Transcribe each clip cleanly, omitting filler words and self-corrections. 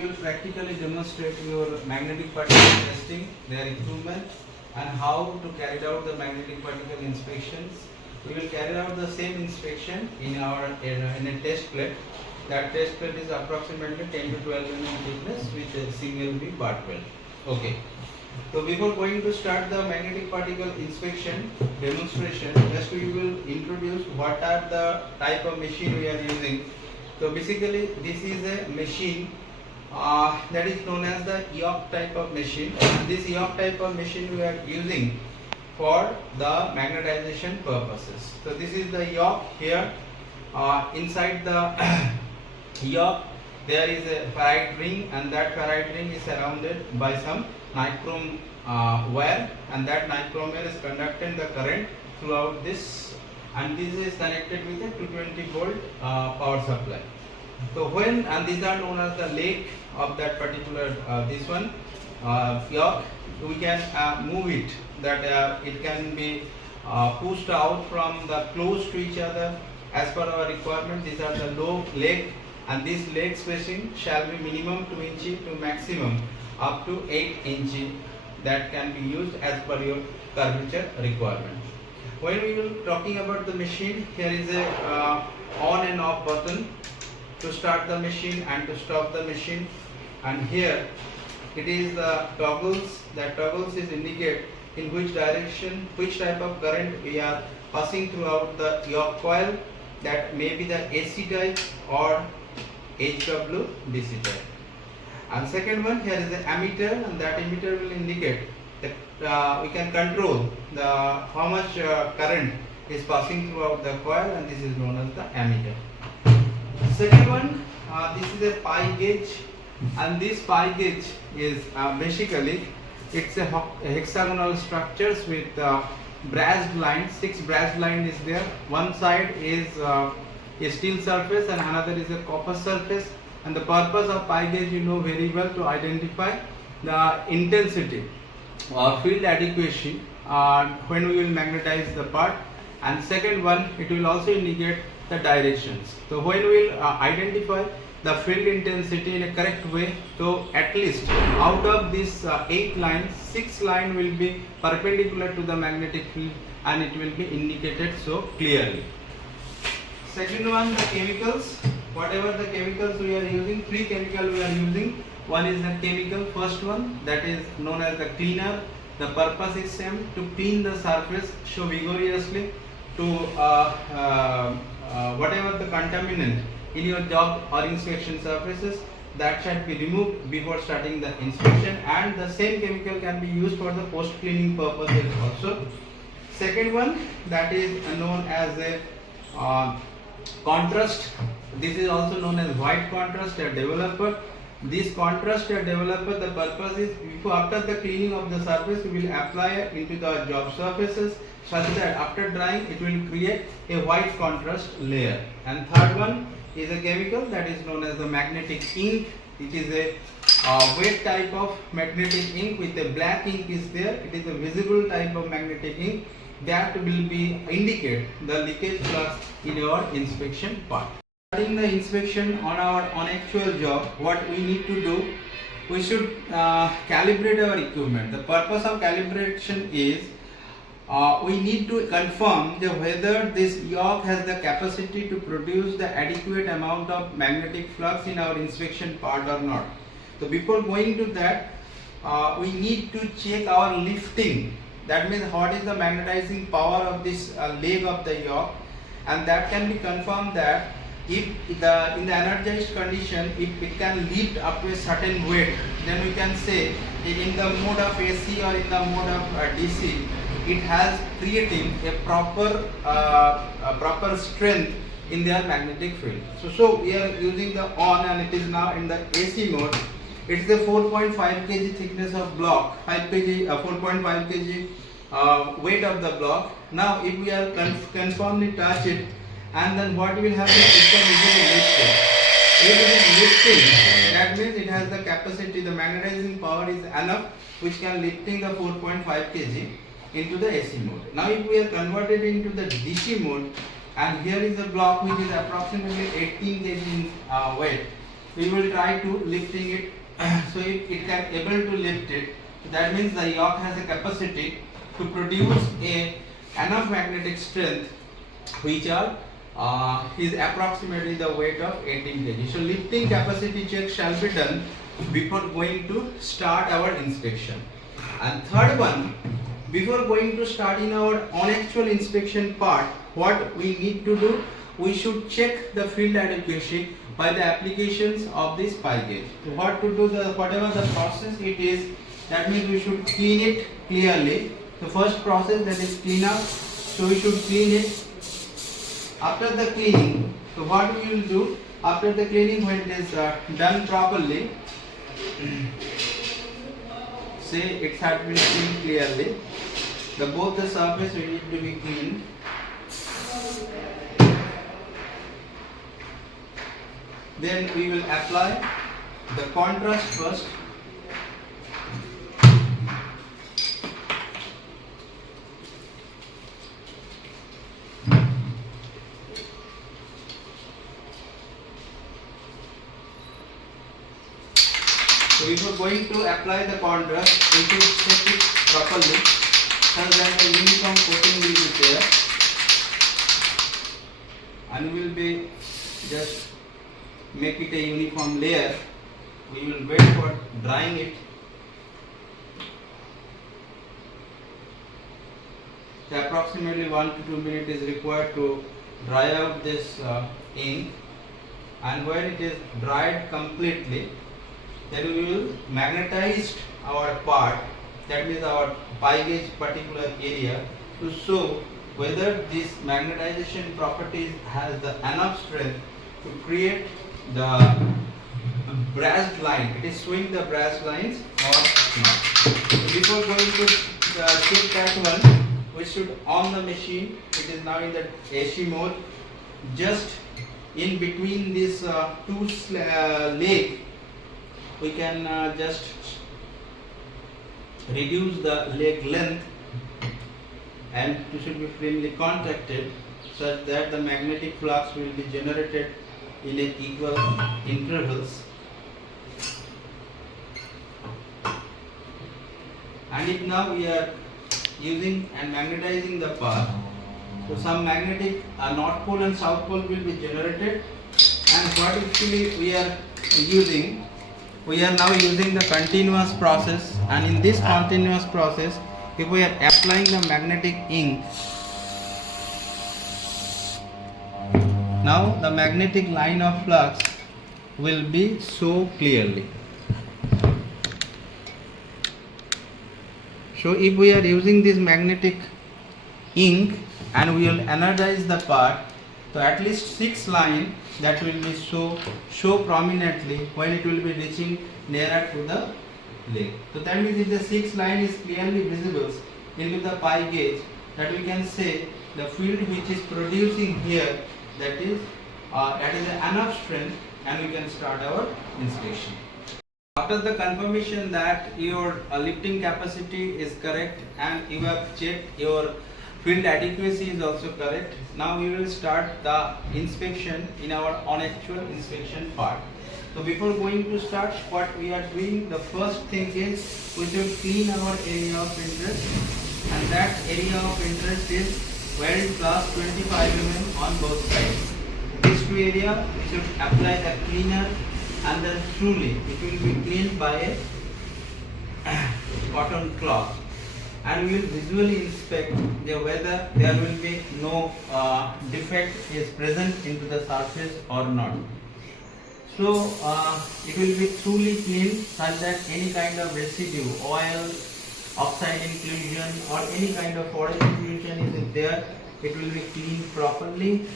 We will practically demonstrate your magnetic particle testing, their equipment, and how to carry out the magnetic particle inspections. We will carry out the same inspection in a test plate. That test plate is approximately 10 to 12 mm thickness with a single V butt weld. Okay. So before going to start the magnetic particle inspection demonstration, just we will introduce what are the type of machine we are using. So basically this is a machine that is known as the yoke type of machine. This yoke type of machine we are using for the magnetization purposes. So this is the yoke here. Inside the yoke there is a ferrite ring, and that ferrite ring is surrounded by some nichrome wire, and that nichrome wire is conducting the current throughout this, and this is connected with a 220 volt power supply. So and these are known as the leg of that particular yoke. We can move it, that it can be pushed out from the close to each other as per our requirement. These are the low leg, and this leg spacing shall be minimum 2 inch to maximum up to 8 inch, that can be used as per your curvature requirement. When we will talking about the machine, here is a on and off button to start the machine and to stop the machine, and here it is the toggles. That toggles is indicate in which direction, which type of current we are passing throughout the yoke coil, that may be the AC type or HWDC type. And second one, here is the ammeter, and that ammeter will indicate that we can control the how much current is passing throughout the coil, and this is known as the ammeter. Second one, this is a pi gauge, and this pi gauge is basically it's a hexagonal structures with brass lines. 6 brass line is there. One side is a steel surface and another is a copper surface. And the purpose of pi gauge you know very well, to identify the intensity or field adequacy when we will magnetize the part. And second one, it will also indicate the directions. So when we will identify the field intensity in a correct way, so at least out of these 8 lines, 6 lines will be perpendicular to the magnetic field, and it will be indicated so clearly. Second one, the chemicals. Whatever the chemicals we are using, 3 chemicals we are using. One is the chemical, first one, that is known as the cleaner. The purpose is same, to clean the surface so vigorously, to whatever the contaminant in your job or inspection surfaces, that should be removed before starting the inspection, and the same chemical can be used for the post cleaning purposes also. Second one, that is known as a contrast. This is also known as white contrast developer. This contrast developer, the purpose is after the cleaning of the surface, we will apply it into the job surfaces such that after drying it will create a white contrast layer. And third one is a chemical that is known as the magnetic ink, which is a wet type of magnetic ink with a black ink is there. It is a visible type of magnetic ink that will be indicate the leakage flux in your inspection part. Starting the inspection on actual job, what we need to do, we should calibrate our equipment. The purpose of calibration is we need to confirm whether this yoke has the capacity to produce the adequate amount of magnetic flux in our inspection part or not. So before going to that, we need to check our lifting. That means what is the magnetizing power of this leg of the yoke, and that can be confirmed that if in the energized condition, if it can lift up to a certain weight, then we can say in the mode of AC or in the mode of DC, it has creating a proper strength in their magnetic field. So we are using the on, and it is now in the AC mode. It is a 4.5 kg thickness of block, 4.5 kg weight of the block. Now if we are conformly touch it, and then what will happen, it can easily lift it. If it is lifting, that means it has the capacity, the magnetizing power is enough which can lifting the 4.5 kg into the AC mode. Now if we are converted into the DC mode, and here is a block which is approximately 18 kg in weight, we will try to lifting it. So it can able to lift it. That means the yoke has a capacity to produce a enough magnetic strength which are is approximately the weight of 18 kg. So lifting capacity check shall be done before going to start our inspection. And third one, before going to start in our on actual inspection part, what we need to do, we should check the field adequacy by the applications of this pi gauge. So what to do, whatever the process it is, that means we should clean it clearly. The first process, that is clean up. So we should clean it. After the cleaning, so what we will do after the cleaning, when it is done properly, say it has been cleaned clearly, both the surface will need to be cleaned. Then we will apply the contrast first. So if we are going to apply the contrast, we should set it properly such that a uniform coating will be there, and we will be just make it a uniform layer. We will wait for drying it. So approximately 1 to 2 minutes is required to dry out this ink, and when it is dried completely, then we will magnetize our part, that means our pi gauge particular area, to show whether this magnetization properties has the enough strength to create the brass line. It is showing the brass lines or not. So before going to check that one, we should on the machine. It is now in the AC mode. Just in between these two leg, we can just reduce the leg length, and it should be firmly contacted such that the magnetic flux will be generated in a equal intervals. And if now we are using and magnetizing the part, so some magnetic north pole and south pole will be generated. And what actually we are using, we are now using the continuous process, and in this continuous process, if we are applying the magnetic ink, now the magnetic line of flux will be so clearly. So if we are using this magnetic ink and we will energize the part, so at least 6 lines that will be show prominently when it will be reaching nearer to the leg. So that means if the 6 line is clearly visible into the pi gauge, that we can say the field which is producing here, that is enough strength, and we can start our inspection. After the confirmation that your lifting capacity is correct and you have checked your field adequacy is also correct, now we will start the inspection in our on actual inspection part. So before going to start, what we are doing, the first thing is we should clean our area of interest, and that area of interest is weld plus 25 mm on both sides. These two areas we should apply the cleaner, and then truly it will be cleaned by a cotton cloth, and we will visually inspect whether there will be no defect is present into the surface or not. So it will be truly cleaned such that any kind of residue, oil, oxide inclusion, or any kind of oil inclusion is there, it will be cleaned properly.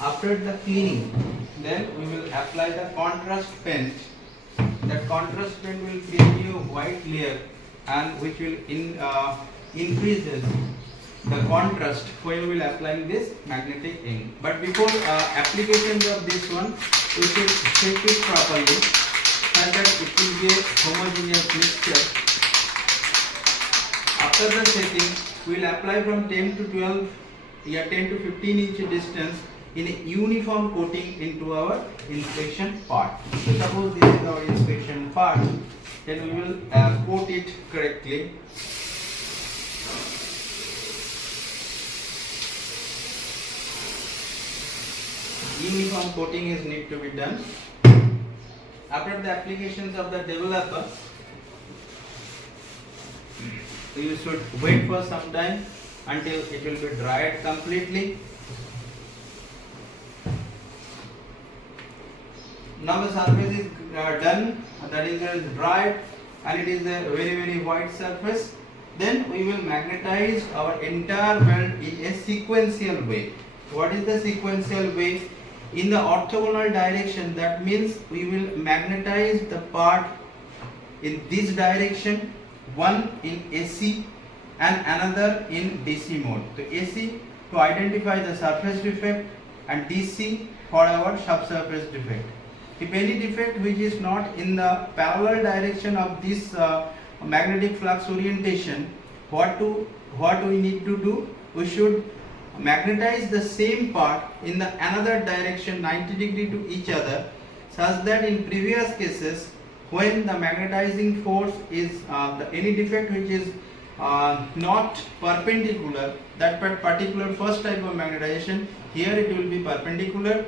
After the cleaning, then we will apply the contrast paint. That contrast paint will create a white layer, and which will increases the contrast when we will applying this magnetic ink. But before application of this one, we should set it properly so that it will be a homogeneous mixture. After the setting, we will apply from 10 to 12, 10 to 15 inch distance in a uniform coating into our inspection part. So suppose this is our inspection part, then we will coat it correctly. Uniform coating is need to be done. After the applications of the developer, you should wait for some time until it will be dried completely. Now the surface is done, that is dried, and it is a very white surface. Then we will magnetize our entire weld in a sequential way. What is the sequential way? In the orthogonal direction, that means we will magnetize the part in this direction, one in AC and another in DC mode. So AC to identify the surface defect and DC for our subsurface defect. If any defect which is not in the parallel direction of this magnetic flux orientation, what we need to do? We should magnetize the same part in the another direction 90 degree to each other, such that in previous cases when the magnetizing force is any defect which is not perpendicular, that particular first type of magnetization, here it will be perpendicular,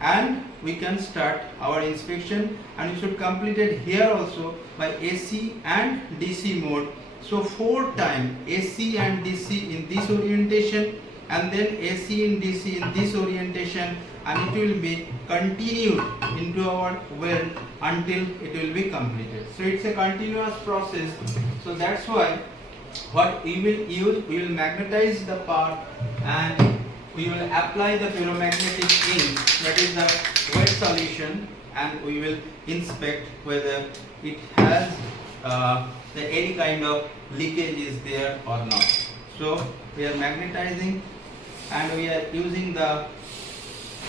and we can start our inspection, and we should complete it here also by AC and DC mode. So 4 times AC and DC in this orientation, and then AC in DC in this orientation, and it will be continued into our weld until it will be completed. So it's a continuous process. So that's why what we will use, we will magnetize the part and we will apply the ferromagnetic ink, that is the wet solution, and we will inspect whether it has any kind of leakage is there or not. So we are magnetizing and we are using the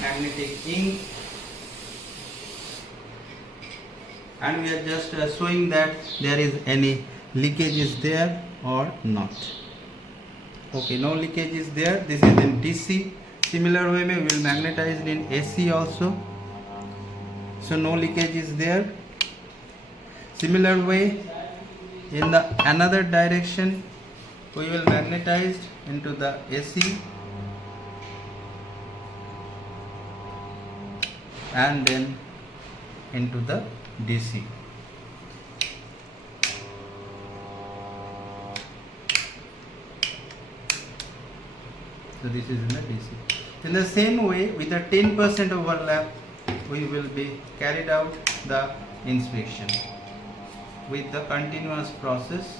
magnetic ink, and we are just showing that there is any leakage is there or not. Okay, no leakage is there. This is in DC. Similar way we will magnetize it in AC also. So no leakage is there. Similar way in the another direction we will magnetize into the AC and then into the DC. So this is in the DC. In the same way, with a 10% overlap, we will be carried out the inspection with the continuous process.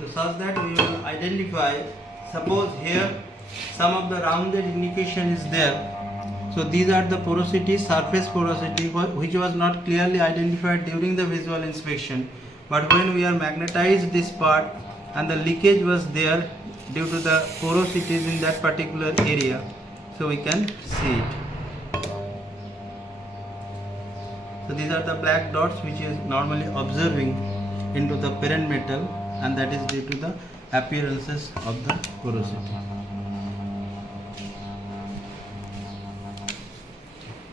So such that we will identify, suppose here some of the rounded indication is there. So these are the porosity, surface porosity, which was not clearly identified during the visual inspection. But when we are magnetized this part and the leakage was there due to the porosities in that particular area, so we can see it. So these are the black dots which is normally observing into the parent metal, and that is due to the appearances of the porosity.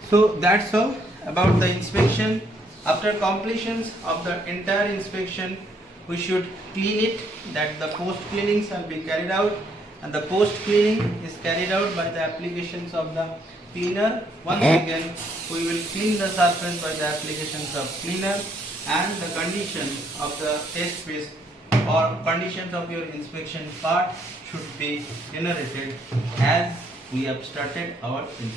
So that's all about the inspection. After completion of the entire inspection, we should clean it, that the post cleaning shall be carried out, and the post cleaning is carried out by the applications of the cleaner. Once again we will clean the surface by the applications of cleaner, and the conditions of the test piece or conditions of your inspection part should be generated as we have started our inspection.